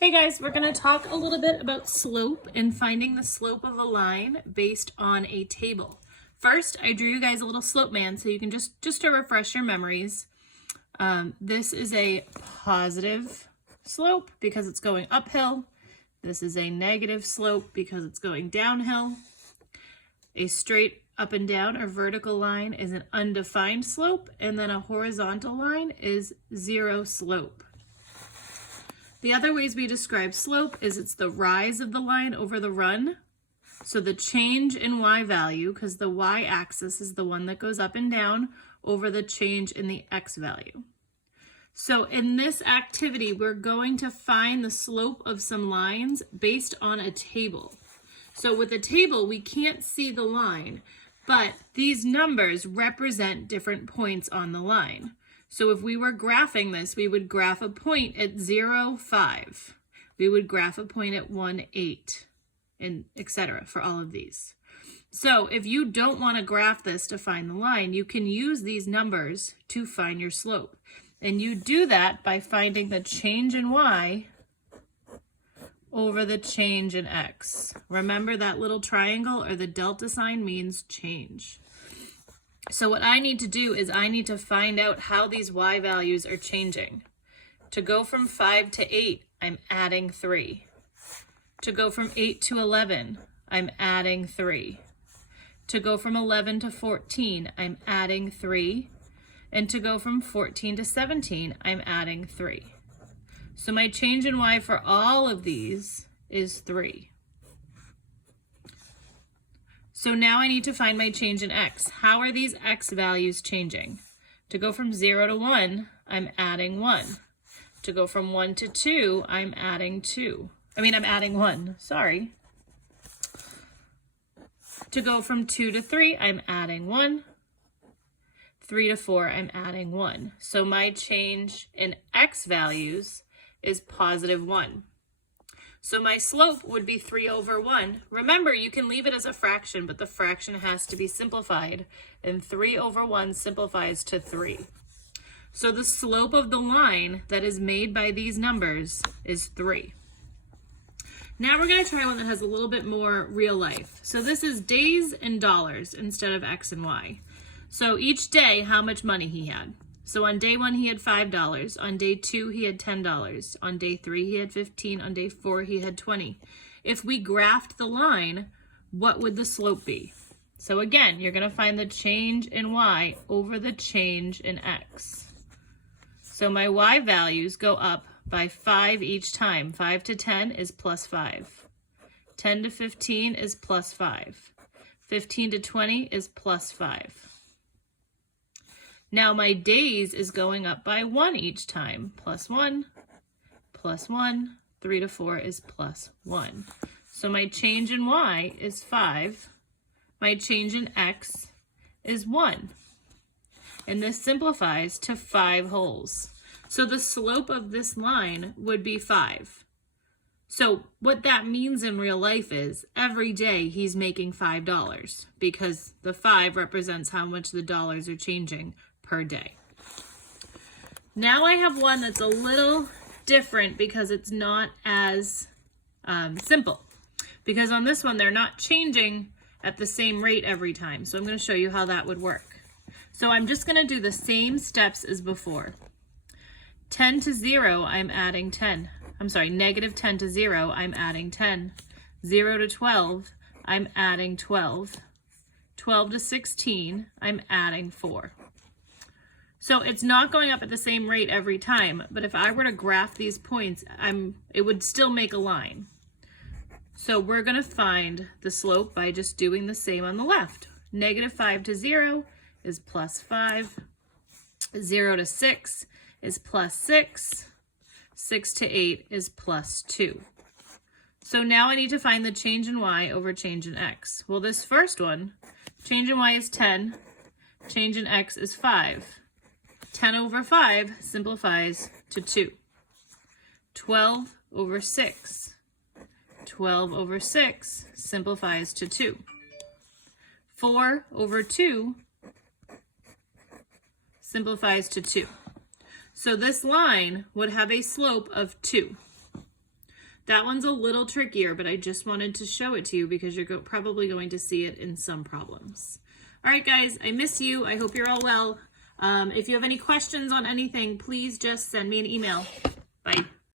Hey guys, we're going to talk a little bit about slope and finding the slope of a line based on a table. First, I drew you guys a little slope man so you can just to refresh your memories. This is a positive slope because it's going uphill. This is a negative slope because it's going downhill. A straight up and down or vertical line is an undefined slope, and then a horizontal line is zero slope. The other ways we describe slope is it's the rise of the line over the run. So the change in y value, because the y-axis is the one that goes up and down, over the change in the x value. So in this activity, we're going to find the slope of some lines based on a table. So with a table, we can't see the line, but these numbers represent different points on the line. So if we were graphing this, we would graph a point at 0, 5. We would graph a point at 1, 8, and etc. for all of these. So if you don't want to graph this to find the line, you can use these numbers to find your slope. And you do that by finding the change in y over the change in x. Remember that little triangle or the delta sign means change. So what I need to do is I need to find out how these y values are changing. To go from 5 to 8, I'm adding 3. To go from 8 to 11, I'm adding 3. To go from 11 to 14, I'm adding 3. And to go from 14 to 17, I'm adding 3. So my change in y for all of these is 3. So now I need to find my change in x. How are these x values changing? To go from 0 to 1, I'm adding 1. To go from 1 to 2, I'm adding 1, sorry. To go from 2 to 3, I'm adding 1. 3 to 4, I'm adding 1. So my change in x values is positive 1. So my slope would be 3 over 1. Remember, you can leave it as a fraction, but the fraction has to be simplified. And 3 over 1 simplifies to 3. So the slope of the line that is made by these numbers is 3. Now we're going to try one that has a little bit more real life. So this is days and dollars instead of x and y. So each day, how much money he had. So on day 1, he had $5. On day 2, he had $10. On day 3, he had 15. On day 4, he had 20. If we graphed the line, what would the slope be? So again, you're going to find the change in y over the change in x. So my y values go up by 5 each time. 5 to 10 is plus 5. 10 to 15 is plus 5. 15 to 20 is plus 5. Now my days is going up by 1 each time. Plus 1, plus 1, 3 to 4 is plus 1. So my change in y is 5. My change in x is 1. And this simplifies to 5 wholes. So the slope of this line would be 5. So what that means in real life is every day he's making $5 because the 5 represents how much the dollars are changing per day. Now I have one that's a little different because it's not as simple. Because on this one, they're not changing at the same rate every time. So I'm going to show you how that would work. So I'm just going to do the same steps as before. 10 to 0, I'm adding 10. I'm sorry, negative 10 to 0, I'm adding 10. 0 to 12, I'm adding 12. 12 to 16, I'm adding 4. So it's not going up at the same rate every time, but if I were to graph these points, it would still make a line. So we're going to find the slope by just doing the same on the left. Negative 5 to 0 is plus 5. 0 to 6 is plus 6. 6 to 8 is plus 2. So now I need to find the change in y over change in x. Well, this first one, change in y is 10. Change in x is 5. 10 over 5 simplifies to 2. 12 over 6. 12 over 6 simplifies to 2. 4 over 2 simplifies to 2. So this line would have a slope of 2. That one's a little trickier, but I just wanted to show it to you because you're probably going to see it in some problems. All right, guys, I miss you. I hope you're all well. If you have any questions on anything, please just send me an email.